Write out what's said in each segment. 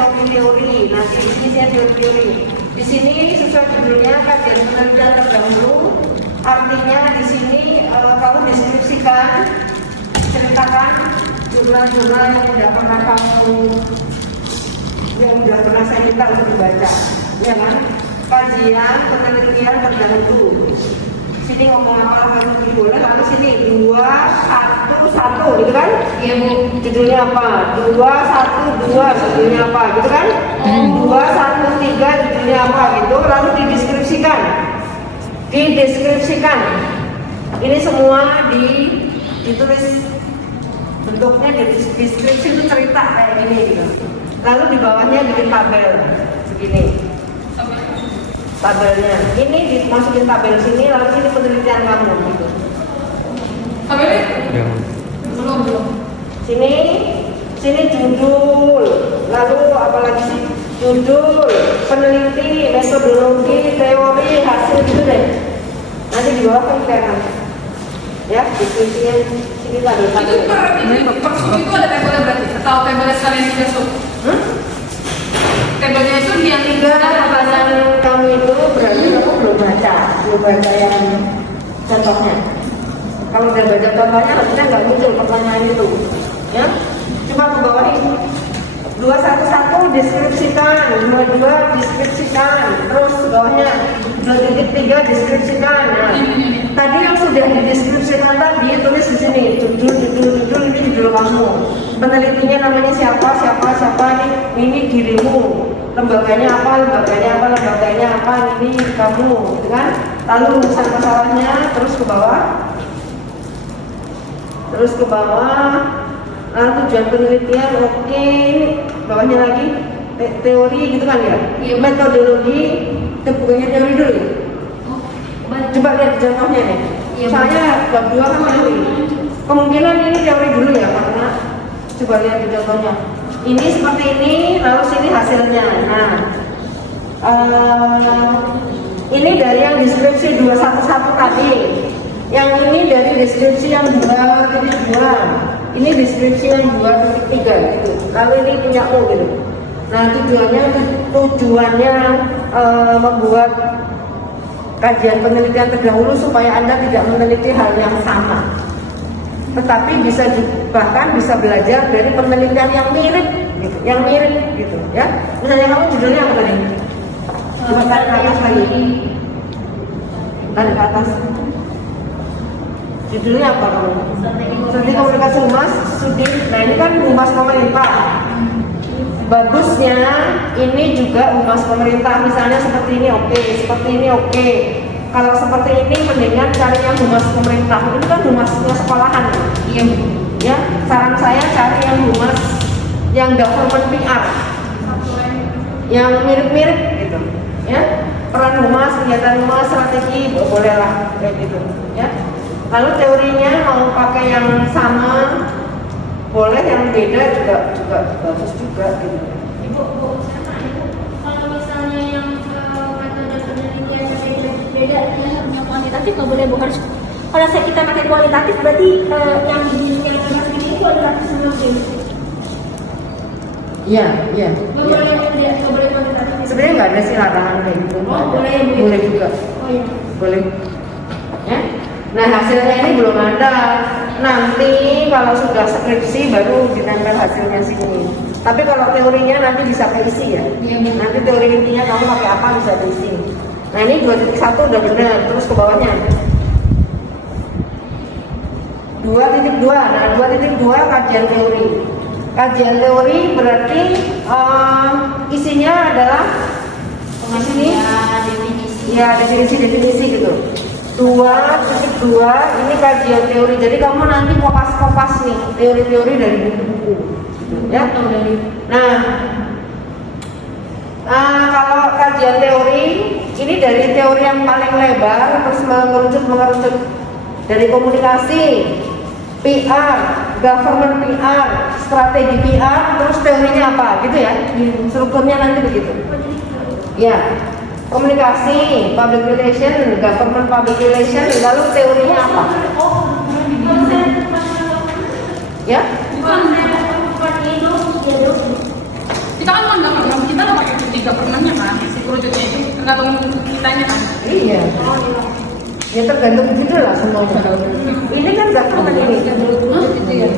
teori-teori. Nanti di sini saya teori-teori. Di sini sesuai judulnya kajian penelitian terdahulu. Artinya di sini kamu deskripsikan, ceritakan jurnal-jurnal yang udah pernah saya minta untuk dibaca, ya kan? Kajian penelitian terdahulu. Sini ngomong apa harus boleh, lalu sini 2, 1, 1 gitu kan? Iya Bu. Judulnya apa? 2, 1, 2 judulnya apa gitu kan? 2, 1, 3 judulnya apa gitu, lalu dideskripsikan. Ini semua ditulis, bentuknya deskripsi itu cerita kayak gini gitu. Lalu di bawahnya bikin tabel segini. Tabelnya ini dimasukin tabel sini, lalu sini penelitian kamu gitu. Tabelnya? Belum. Sini judul, lalu apalagi sih? Judul, peneliti, metodologi, teori, hasil gitu deh. Nanti di bawah kan kelihatan. Ya, diskusinya sini tabel. Itu per sub itu ada tabelnya berarti? Atau tabelnya sekalian 3 sub? Tabelnya itu yang 3 pertanyaan kamu itu berarti kamu belum baca yang contohnya. Kalau udah baca contohnya harusnya nggak muncul pertanyaan itu, ya. Coba ke bawah ini. 211 deskripsikan, 22 deskripsikan, terus bawahnya 2.3 deskripsikan. Nah, tadi yang sudah dideskripsikan tadi tulis di sini judul ini judul kamu. Penelitinya namanya siapa ini dirimu. Lembaganya apa, ini kamu, gitu kan? Lalu urusan masalahnya terus ke bawah, lalu tujuan penelitian, oke. Bawahnya lagi teori gitu kan ya? Iya. Metodologi, bukannya teori dulu ya? Coba lihat contohnya nih. Iya, soalnya bab 2 kan teori. Kemungkinan ini teori dulu ya, karena coba lihat di contohnya. Ini seperti ini, lalu sini hasilnya. Nah, ini dari yang deskripsi 211 tadi. Yang ini dari deskripsi yang 2.2. Ini deskripsi yang 2.3 gitu. Lalu ini punyamu gitu. Nah, tujuannya membuat kajian penelitian terdahulu supaya Anda tidak meneliti hal yang sama. Tetapi bahkan bisa belajar dari penelitian yang mirip gitu, ya. Misalnya kamu judulnya apa tadi? Coba tarik ke atas lagi. Tarik ke atas. Judulnya apa kamu? Strategi komunikasi humas, studi. Nah, ini kan humas pemerintah. Bagusnya ini juga humas pemerintah, misalnya seperti ini oke, seperti ini oke. Kalau seperti ini mendingan cari yang humas pemerintah. Ini kan humasnya sekolahan. Iya, ya. Saran saya cari yang humas yang government PR. Yang mirip-mirip gitu, ya. Peran humas, kegiatan humas, strategi, boleh lah kayak gitu, ya. Lalu teorinya mau pakai yang sama, boleh, yang beda juga bagus juga gitu. Ibu, saya tanya Ibu, kalau misalnya yang metode penelitian beda yang kuantitatif nggak boleh Bu, harus kalau kita pakai kualitatif berarti yang segini itu adalah semua sih. Iya. Nggak boleh kuantitatif. Sebenarnya nggak ada sih larangan kayak gitu. Boleh juga. Oh iya. Boleh. Ya. Nah, hasilnya ini belum ada. Nanti kalau sudah skripsi baru ditempel hasilnya sini. Tapi kalau teorinya nanti bisa keisi ya. Iya. Nanti teori intinya kamu pakai apa bisa diisi. Nah, ini 2.1 udah benar, terus ke bawahnya 2.2. Nah, 2.2 kajian teori. Kajian teori berarti isinya adalah di sini ya definisi gitu. 2.2 ini kajian teori. Jadi kamu nanti kopas nih teori-teori dari buku-buku. Ya. Nah, kalau kajian teori ini dari teori yang paling lebar terus mengerucut dari komunikasi, PR, government PR, strategi PR, terus teorinya apa gitu ya? Strukturnya nanti begitu. Ya. Komunikasi, public relation, government public relation, lalu teorinya apa? Ya? Kita kan nggak pernah, kita nggak pakai 3/6-nya kan, si kerucutnya itu tergantung kitanya kan. Iya. Ya tergantung judul lah semuanya. Ini kan nggak pernah ini. Gitu ya.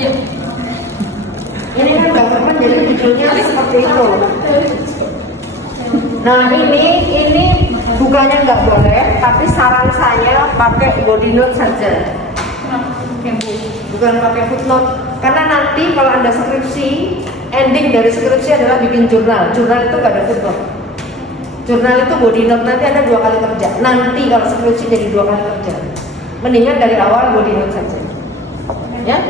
Iya. Ini kan nggak pernah jadi judulnya seperti itu. Nah ini bukannya nggak boleh, tapi saran saya pakai body note saja. Bukan pakai footnote. Karena nanti kalau Anda skripsi, ending dari skripsi adalah bikin jurnal. Jurnal itu nggak ada footnote. Jurnal itu body note, nanti ada 2 kali kerja. Nanti kalau skripsi jadi 2 kali kerja. Mendingan dari awal body note saja. Ya.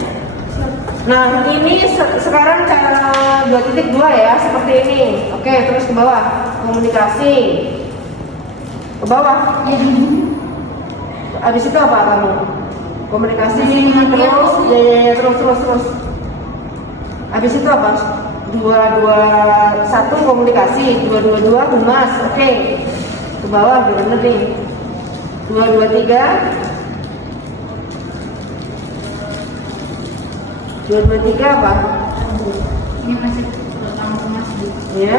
Nah ini sekarang cara 2.2 ya, seperti ini. Oke, terus ke bawah, komunikasi. Ke bawah. Habis itu apa kamu? Komunikasi terus, ya terus. Habis itu apa? 221 komunikasi, 222 humas. Oke. Ke bawah bener nih. 223 apa? Ini masih pertama humas. Ya.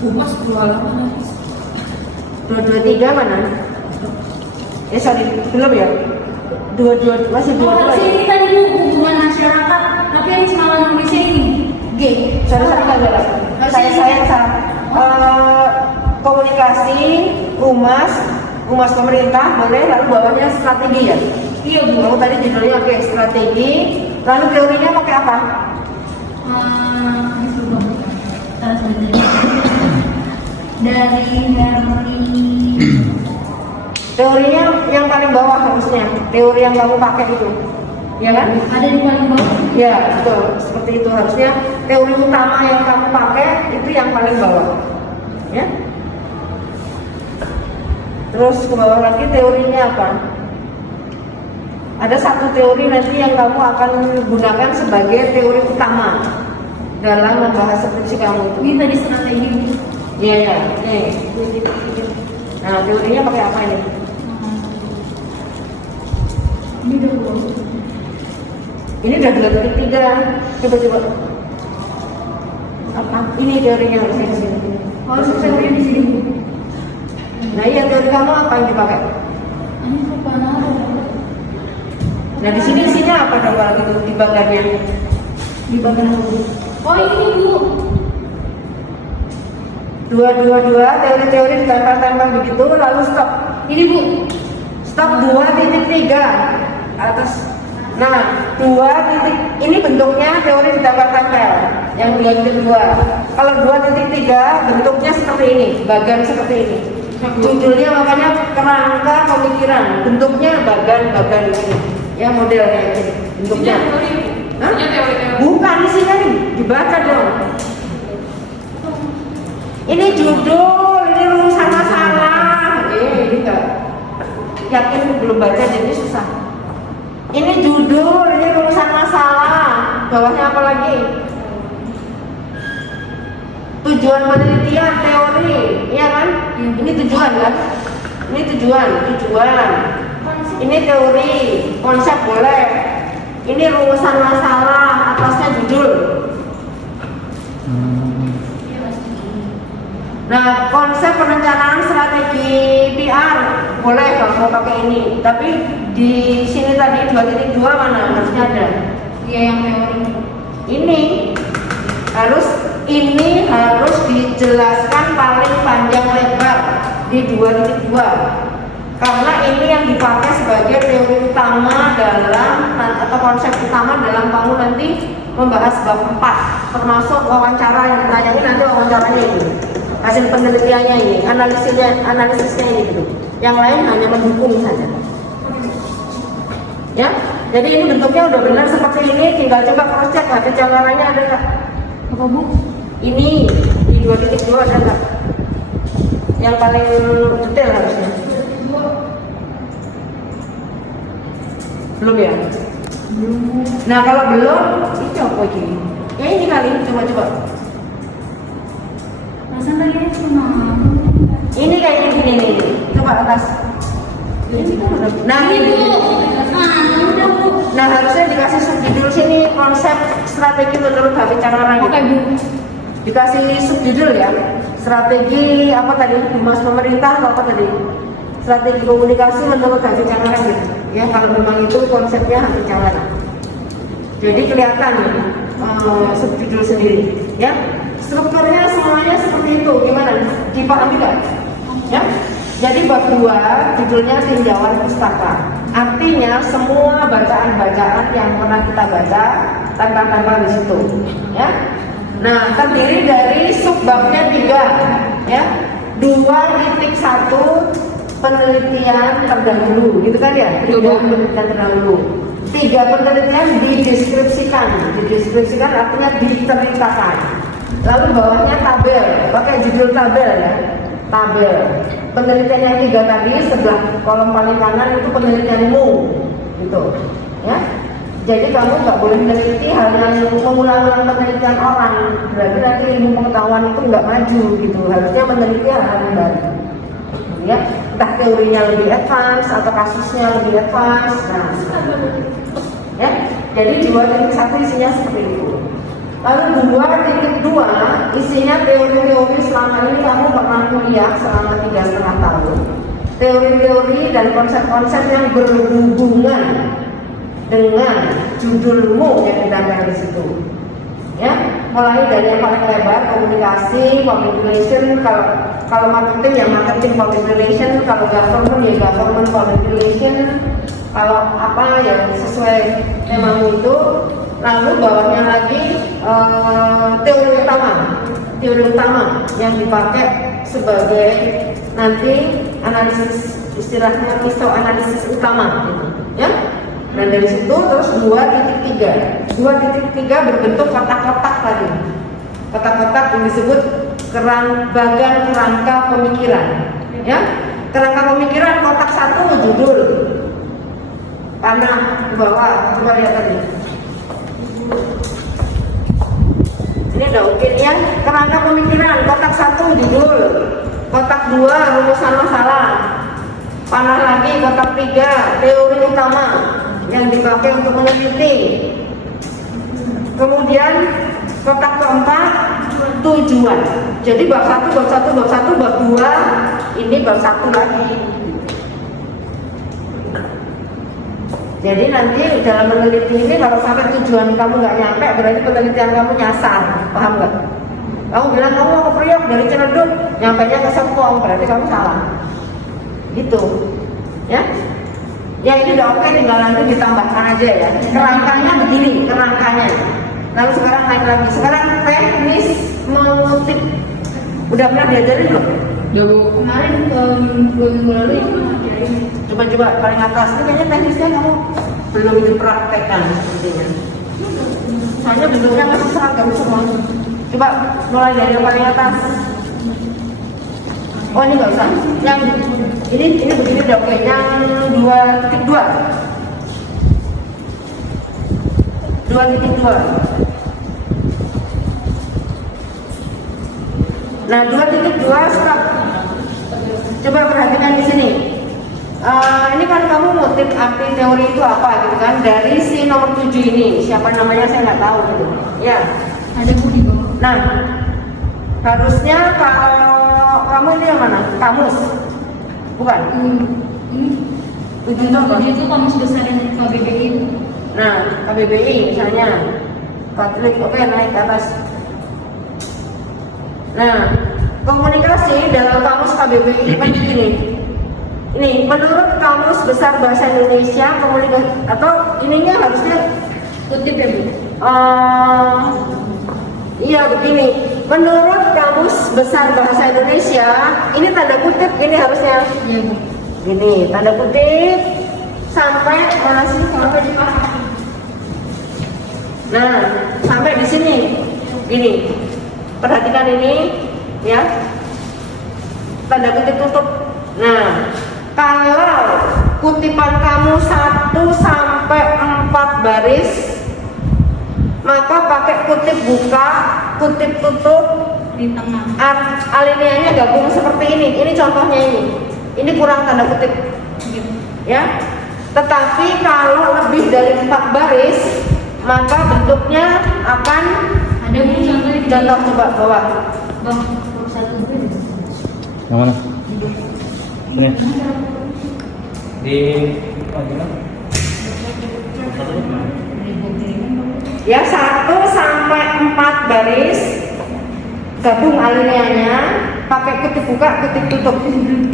Humas 28. 223 mana? Sorry, belum ya? 22 masih Oh, 22 harusnya ya? ini tadi Bu, hubungan masyarakat, tapi yang semalam Indonesia ini G. Sorry, saya salah. Komunikasi, humas pemerintah boleh, lalu bawahnya strategi ya? Iya Bu. Kamu tadi judulnya oke, strategi. Lalu teorinya pakai apa? Ini sebelum dari Hermini. Teorinya yang paling bawah harusnya. Teori yang kamu pakai itu. Ya kan? Ada di paling bawah. Ya, betul. Seperti itu harusnya. Teori utama yang kamu pakai itu yang paling bawah. Ya. Terus ke bawah lagi teorinya apa? Ada satu teori nanti yang kamu akan gunakan sebagai teori utama dalam membahas skripsi kamu itu. Ini tadi strategi. Iya, ya. Nih. Nah, teorinya pakai apa ini? Ini udah belum. Ini udah 2.3. Coba. Apa? Ini teorinya harusnya di sini. Oh, teorinya di sini. Nah, iya teori kamu apa yang dipakai? Ini lupa naruh. Nah, di sini isinya apa dong kalau gitu di bagiannya? Di bagian apa? Oh, ini Bu. 222 teori-teori ditempel-tempel begitu lalu stop. Ini Bu. Stop 2.3 atas. Nah, 2 ini bentuknya teori ditempel-tempel yang 2.2. Kalau 2.3 bentuknya seperti ini, bagan seperti ini. Judulnya makanya kerangka pemikiran, bentuknya bagan ini. Ya model kayak gini bentuknya. Hah? Bukan isinya nih, dibaca dong. Ini judul, ini rumusan masalah. Ini enggak. Yakin belum baca jadi susah. Ini judul, ini rumusan masalah. Bawahnya apa lagi? Tujuan penelitian, teori, iya kan? Ini tujuan kan? Ini tujuan. Ini teori, konsep boleh. Ini rumusan masalah, atasnya judul. Nah, konsep perencanaan strategi PR boleh kalau mau pakai ini. Tapi di sini tadi 2.2 mana harusnya ada? Iya yang teori. Ini harus dijelaskan paling panjang lebar di 2.2. Karena ini yang dipakai sebagai teori utama dalam atau konsep utama dalam kamu nanti membahas bab 4, termasuk wawancara yang ditanyain nanti wawancaranya ini. Hasil penelitiannya ini, analisisnya ini gitu. Yang lain hanya mendukung saja. Ya, jadi ini bentuknya udah benar seperti ini, tinggal coba cross check lah kecelarannya ada nggak? Apa Bu? Ini di 2.2 ada nggak? Yang paling detail harusnya. Belum ya? Belum. Nah kalau belum, ini apa gini? Ya ini kali, coba. Rasanya cuma. Ini kayak gini nih, coba atas. Ini kan udah. Nah Ini ini. Bu. Ada Bu. Nah harusnya dikasih subjudul sini konsep strategi menurut Hafid Canora. Oke Bu. Dikasih subjudul ya, strategi apa tadi, humas pemerintah atau apa tadi, strategi komunikasi menurut Hafid Canora gitu. Ya kalau memang itu konsepnya Hafid Canora. Jadi kelihatan subjudul sendiri. Ya strukturnya semuanya seperti itu. Gimana? Dipahami nggak? Ya. Jadi bab 2 judulnya tinjauan pustaka. Artinya semua bacaan-bacaan yang pernah kita baca tempel-tempel di situ. Ya. Nah, terdiri dari subbabnya 3, ya. 2.1 penelitian terdahulu, gitu kan ya? 3 penelitian terdahulu. 3 penelitian dideskripsikan. Dideskripsikan artinya diceritakan. Lalu bawahnya tabel, pakai judul tabel ya. Tabel. Penelitian yang 3 tadi sebelah kolom paling kanan itu penelitianmu, gitu, ya. Jadi kamu nggak boleh meneliti hal yang mengulang-ulang penelitian orang, berarti nanti ilmu pengetahuan itu nggak maju gitu. Harusnya meneliti hal yang baru, ya. Entah teorinya lebih advance atau kasusnya lebih advance. Nah, ya. Jadi 2.1 isinya seperti itu. Lalu 2.2 isinya teori-teori selama ini kamu pernah kuliah selama 3,5 tahun. Teori-teori dan konsep-konsep yang berhubungan dengan judulmu yang ditempel di situ. Ya, mulai dari yang paling lebar komunikasi, public relation, kalau marketing ya marketing public relation, kalau government ya government public relation, kalau apa yang sesuai temamu itu. Lalu bawahnya lagi teori utama yang dipakai sebagai nanti analisis, istilahnya pisau analisis utama gitu, ya. Dan dari situ terus 2.3 berbentuk kotak-kotak tadi, kotak-kotak yang disebut bagan kerangka pemikiran, ya. Kerangka pemikiran kotak 1 judul, panah di bawah, coba lihat tadi. Ini udah oke ya. Kerangka pemikiran kotak 1 judul, kotak 2 rumusan masalah, panah lagi kotak 3 teori utama yang dipakai untuk meneliti. Kemudian kotak keempat tujuan. Jadi bab 1, bab 2, ini bab 1 lagi. Jadi nanti dalam meneliti ini kalau sampai tujuan kamu nggak nyampe, berarti penelitian kamu nyasar, paham nggak? Kamu bilang kamu mau ke Priok dari Ciledug, nyampainya ke Serpong, berarti kamu salah. Gitu, ya? Ya ini udah oke, tinggal nanti ditambahkan aja ya. Kerangkanya begini, kerangkanya. Lalu sekarang naik lagi. Sekarang teknis mengutip. Udah pernah diajarin belum? Ya Bu. Kemarin 2 minggu lalu itu ngajarin. Coba paling atas. Ini kayaknya teknisnya kamu belum dipraktekkan sepertinya. Soalnya bentuknya masih seragam semua. Coba mulai dari yang paling atas. Oh ini nggak usah. Yang ini begini udah oke. Yang 2.2. 2.2. Nah 2.2 stop. Coba perhatikan di sini. Ini kan kamu motif arti teori itu apa gitu kan? Dari si nomor 7 ini, siapa namanya saya nggak tahu gitu. Ya. Ada Bu di bawah. Nah, harusnya kalau kamu ini yang mana? Kamus, bukan? Tujuh itu Kamus Besar dan KBBI. Nah, KBBI misalnya, Katolik, oke naik ke atas. Nah, komunikasi dalam kamus KBBI kan begini. Ini menurut Kamus Besar Bahasa Indonesia komunikasi atau ininya harusnya Kutip ya Bu. Iya begini. Menurut Kamus Besar Bahasa Indonesia, ini tanda kutip ini harusnya. Iya Bu. Gini, tanda kutip sampai mana sih? Sampai di mana? Nah, sampai di sini. Gini. Perhatikan ini ya. Tanda kutip tutup. Nah, kalau kutipan kamu 1 sampai 4 baris, maka pakai kutip buka, kutip tutup Di tengah. Alineanya gabung seperti ini. Ini contohnya ini. Ini kurang tanda kutip. Ya. Tetapi kalau lebih dari 4 baris, maka bentuknya akan Ada Bu contohnya di contoh coba bawa. Bang, satu dulu. Yang mana? Ini. Di Ya 1 sampai 4 baris gabung alineanya pakai kutip buka, kutip tutup.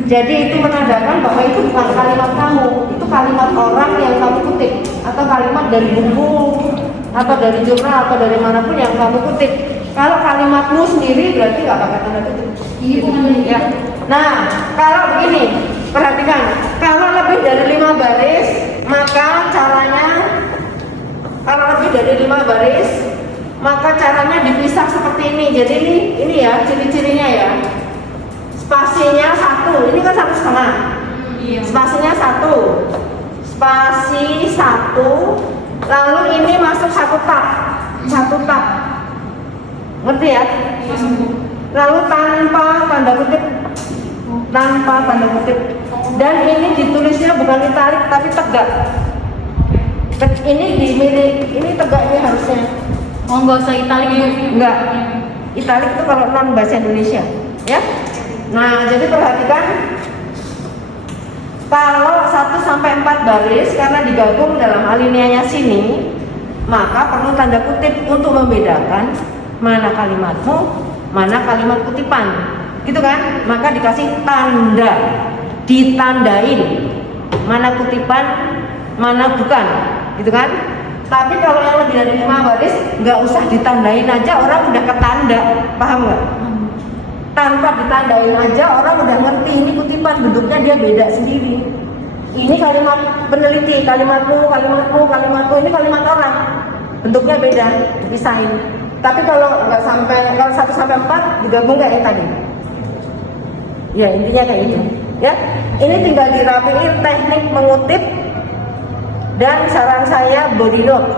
Jadi itu menandakan bahwa itu bukan kalimat kamu, itu kalimat orang yang kamu kutip atau kalimat dari buku atau dari jurnal atau dari manapun yang kamu kutip. Kalau kalimatmu sendiri berarti nggak pakai tanda kutip. Iya, bukan Ya. Nah, kalau begini, perhatikan, kalau lebih dari 5 baris, maka caranya kalau lebih dari 5 baris, maka caranya dipisah seperti ini. Jadi ini ya ciri-cirinya ya. Spasinya 1, ini kan 1,5. Iya. Spasinya 1, spasi 1, lalu ini masuk 1 tab, 1 tab. Ngerti ya? Lalu tanpa tanda kutip, tanpa tanda kutip. Dan ini ditulisnya bukan italik tapi tegak. Ini ini tegak ini harusnya. Oh, nggak usah italik Bu. Enggak. Italik itu kalau non bahasa Indonesia, ya. Nah, jadi perhatikan kalau 1 sampai 4 baris karena digabung dalam alineanya sini, maka perlu tanda kutip untuk membedakan mana kalimatmu, mana kalimat kutipan. Gitu kan? Maka dikasih tanda, ditandain mana kutipan, mana bukan. Gitu kan? Tapi kalau yang lebih dari 5 baris nggak usah ditandain aja, orang udah ketanda, paham nggak? Tanpa ditandain aja orang udah ngerti ini kutipan, bentuknya dia beda sendiri. Ini kalimat peneliti, kalimatmu, ini kalimat orang, bentuknya beda, dipisahin. Tapi kalau nggak sampai, kalau 1 sampai 4 digabung kayak yang tadi. Ya intinya kayak gitu. Ya, ini tinggal dirapiin teknik mengutip. Dan saran saya body note.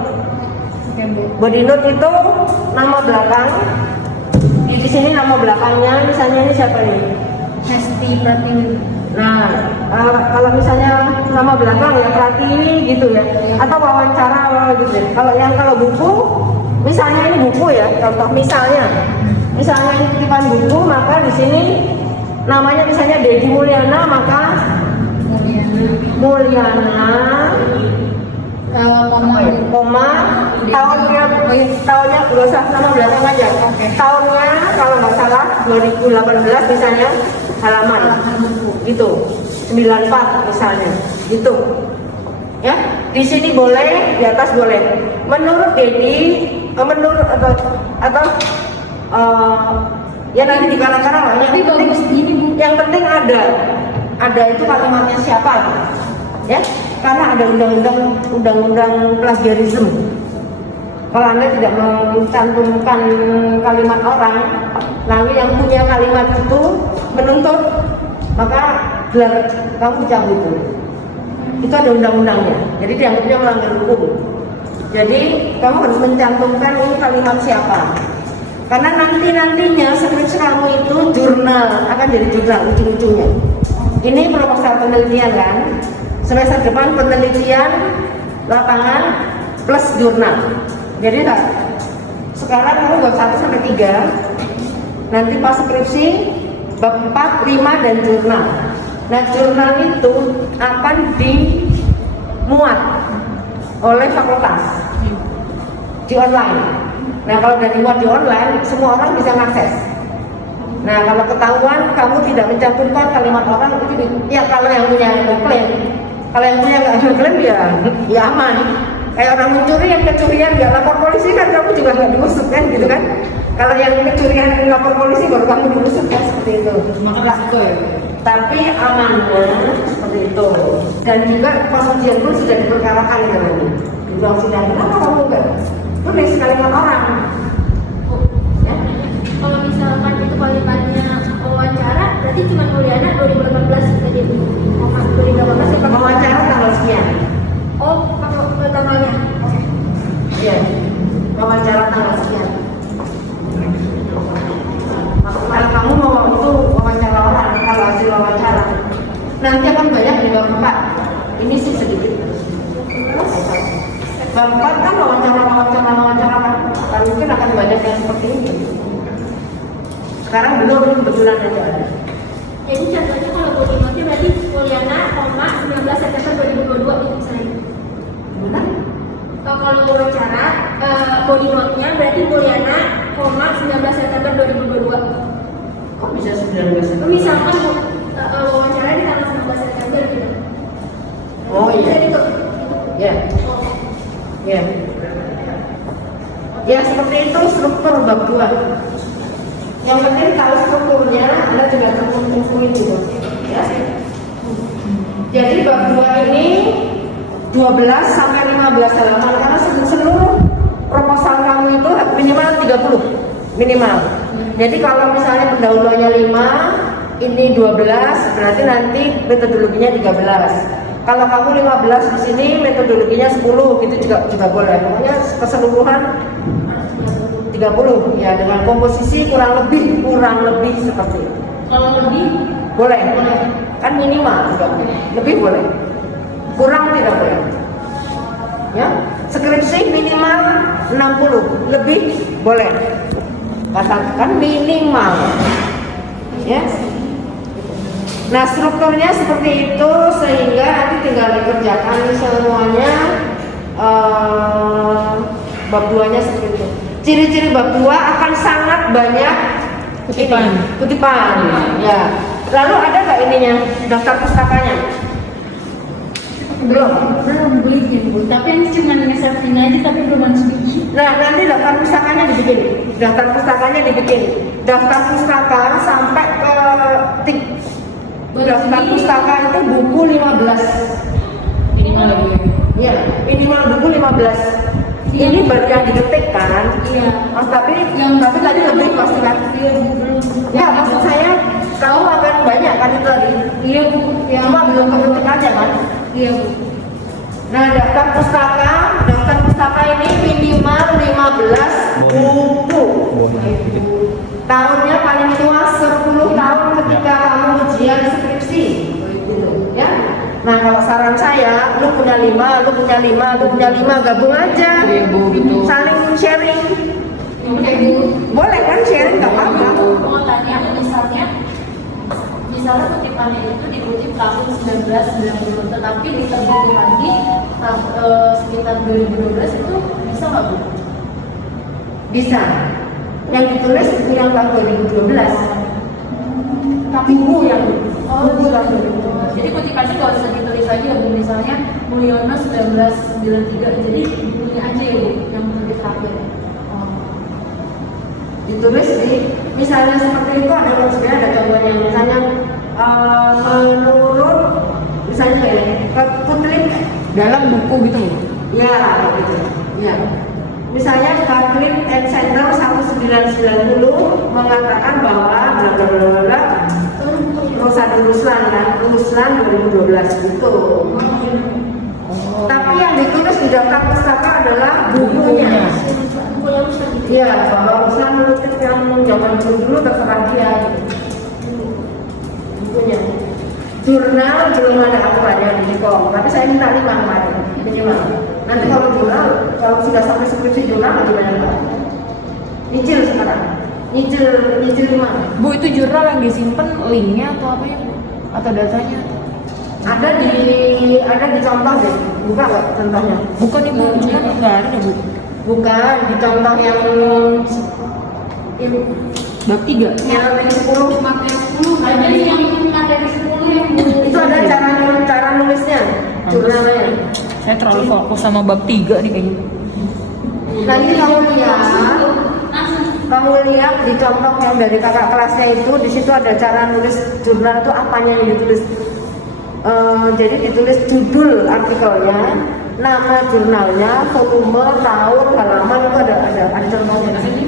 Body note itu nama belakang. Di sini nama belakangnya, misalnya ini siapa nih? Hesti Pratiwi. Nah, kalau misalnya nama belakang ya Pratiwi gitu ya, atau wawancara gitu. Kalau buku, misalnya ini buku ya, contoh misalnya ini kutipan buku, maka di sini namanya misalnya Dedi Mulyana, maka Mulyana. Kalau Koma tahunnya nggak usah nama belakang aja. Tahunnya kalau nggak salah 2018 misalnya, halaman gitu 94 misalnya gitu ya. Di sini boleh, di atas boleh. Menurut Dedi, menurut atau ya nanti di kanan-kanan lah. Yang penting ada itu kalimatnya siapa ya. Karena ada undang-undang plagiarisme. Kalau Anda tidak mencantumkan kalimat orang, lalu yang punya kalimat itu menuntut, maka gelar kamu cabut itu ada undang-undangnya. Jadi dianggapnya melanggar hukum. Jadi kamu harus mencantumkan ini kalimat siapa. Karena nantinya skripsi kamu itu jurnal, akan jadi jurnal ujung-ujungnya. Ini proposal penelitian kan. Semester depan penelitian lapangan plus jurnal. Jadi sekarang kamu bab 1 sampai 3, nanti pas skripsi bab 4, 5 dan jurnal. Nah, jurnal itu akan dimuat oleh fakultas di online. Nah, kalau udah dimuat di online, semua orang bisa mengakses. Nah, kalau ketahuan kamu tidak mencantumkan kalimat orang itu, ya kalau yang punya klaim. Kalau yang punya nggak klaim ya aman. Kayak orang mencuri yang kecurian nggak lapor polisi kan kamu juga nggak diusut kan gitu kan. Kalau yang kecurian lapor polisi baru kamu diusut kan, seperti itu. Maka itu ya. Tapi amannya seperti itu. Dan juga pas ujian pun sudah diperkarakan itu nanti. Di ruang sidang, kenapa kamu nggak tulis kalimat orang? Ya? Kalau misalkan itu kalimatnya wawancara, berarti cuma Mulyana 2018 kita jadi 2018 ya, Wawancara tanggal sekian. Oh, pakai tanggalnya. Oke. Iya. Wawancara tanggal sekian. Kalau kamu mau itu wawancara orang, kalau hasil wawancara nanti akan banyak di bab 4. Ini sih sedikit. Bab 4 kan wawancara kan mungkin akan banyak yang seperti ini. Sekarang belum, kebetulan aja ada. Jadi contohnya kalau body note-nya berarti Poliana, 19 September 2022 itu misalnya. Gimana? Kalau wawancara, body note-nya berarti Poliana, 19 September 2022. Kok bisa 19 September? Misalkan wawancara di tanggal 19 September gitu. Oh iya. Jadi itu. Ya. Ya. Ya seperti itu struktur bab 2. Yang penting tahu strukturnya, Anda juga terkumpul itu. Ya. Jadi bab 2 ini 12 sampai 15 halaman karena seluruh proposal kamu itu minimal 30 minimal. Jadi kalau misalnya pendahuluannya 5, ini 12, berarti nanti metodologinya 13. Kalau kamu 15 di sini metodologinya 10 gitu juga boleh. Pokoknya keseluruhan 30 ya dengan komposisi kurang lebih seperti itu. Kalau lebih Boleh. Kan minimal juga. Lebih boleh. Kurang tidak boleh. Ya, skripsi minimal 60, lebih boleh. Katakan minimal. Ya. Nah, strukturnya seperti itu sehingga nanti tinggal dikerjakan semuanya. Bab 2-nya seperti itu. Ciri-ciri bab 2 akan sangat banyak kutipan. Ya. Lalu ada nggak ininya daftar pustakanya? Belum bikin Bu, tapi ini cuma ngesetting aja tapi belum langsung bikin. Nah, nanti daftar pustakanya dibikin. Daftar pustaka sampai ke tik. Daftar pustaka itu buku 15. Minimal lagi ya. Iya, minimal buku 15. Ini baru yang diketik kan? Iya. Tapi tadi lebih pasti kan? Iya Bu, belum. Ya, maksud saya kamu akan banyak kan itu tadi? Iya Bu, ya. Cuma belum ketik aja kan? Iya Bu. Nah, daftar pustaka ini minimal 15 buku. Tahunnya paling tua 10 tahun ketika kamu ujian skripsi. Gitu, ya. Nah, kalau saran saya, lu punya 5, gabung aja. Iya Bu, gitu. Saling sharing. Oke Bu. Boleh kan sharing nggak apa-apa. Mau tanya misalnya kutipannya itu dikutip tahun 1990, tetapi diterbitin lagi sekitar 2012 itu bisa nggak Bu? Bisa. Yang ditulis buku yang tahun 2012. Tapi buku yang tahun 2012. Jadi kutipannya nggak usah ditulis lagi ya Bu, misalnya Mulyono 1993, jadi bukunya aja ya Bu yang terbit terakhir. Ditulis di misalnya seperti itu ada sebenarnya ada contohnya misalnya menurut misalnya kayak kutlik Dalam buku gitu Bu. ya gitu ya misalnya Kutlik and Center 1990 mengatakan bahwa bla bla bla bla Ruslan 2012 gitu. Tapi yang ditulis di daftar pustaka adalah bukunya. Iya, bahwa Ruslan menulis yang zaman dulu terserah dia. Bukunya. Jurnal belum ada aturannya di kom, tapi saya minta 5 kemarin minimal. Nanti kalau jurnal, kalau sudah sampai skripsi jurnal gimana Pak? Nyicil sekarang. Nyicil 5. Bu, itu jurnal yang disimpan linknya atau apa ya Bu? Atau datanya? Ada di contoh deh, buka nggak contohnya? Bukan Ibu, cuma nggak ada Bu. Bukan di contoh yang Bab 3. yang dari 10 Materi 10 ada yang materi 10 yang itu ada cara nulisnya, jurnalnya. Saya terlalu fokus sama bab 3 nih kayaknya. Nanti kamu lihat di contoh yang dari kakak kelasnya itu, di situ ada cara nulis jurnal itu apanya yang ditulis. Jadi ditulis judul artikelnya, nama jurnalnya, volume, tahun, halaman itu ada contohnya di sini.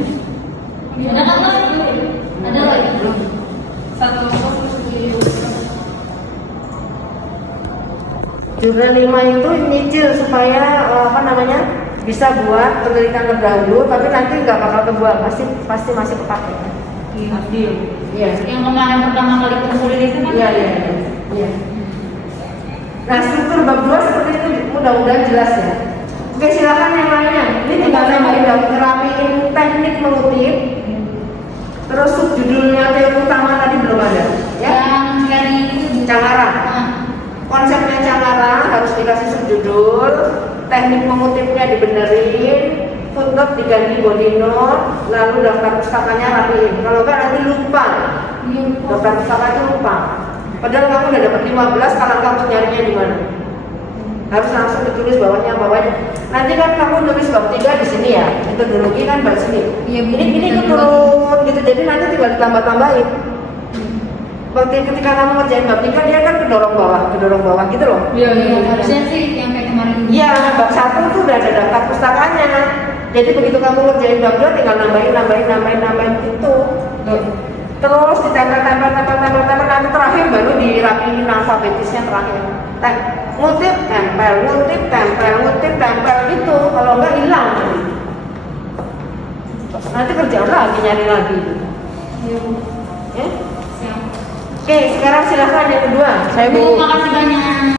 ada lagi Satu Jurnal 5 itu nyicil supaya bisa buat penelitian terdahulu, tapi nanti nggak bakal kebuang, pasti masih kepake. Iya. yang kemarin pertama kali kumpulin itu kan? Iya. Nah, struktur bab 2 seperti itu mudah-mudahan jelas ya. Oke, silakan yang lainnya. Ini tinggal nambahin dong, ngerapiin teknik mengutip. Terus subjudulnya teori utama tadi belum ada, ya? Yang dari itu Cangarang. Konsepnya Cangarang harus dikasih subjudul, teknik mengutipnya dibenerin, footnote diganti body note, lalu daftar pustakanya rapiin. Kalau enggak nanti lupa. Daftar pustakanya lupa. Padahal kamu udah dapat 15, kalau kamu nyarinya di mana? Harus langsung ditulis bawahnya. Nanti kan kamu nulis bab 3 di sini ya. Metodologi kan bab sini. Iya, Ini itu turun gitu. Jadi nanti tinggal ditambah-tambahin. Berarti ketika kamu ngerjain bab 3 dia kan kedorong bawah gitu loh. Iya, harusnya sih yang kayak kemarin. Iya, bab 1 tuh udah ada daftar pustakanya. Jadi begitu kamu ngerjain bab 2 tinggal nambahin gitu. Terus ditempel nanti terakhir baru dirapiin alfabetisnya terakhir. Ngutip tempel gitu. Kalau enggak hilang nanti kerjaan lagi nyari lagi. Ya? Oke, sekarang silahkan yang kedua. Saya Bu, Bu. makasih banyak.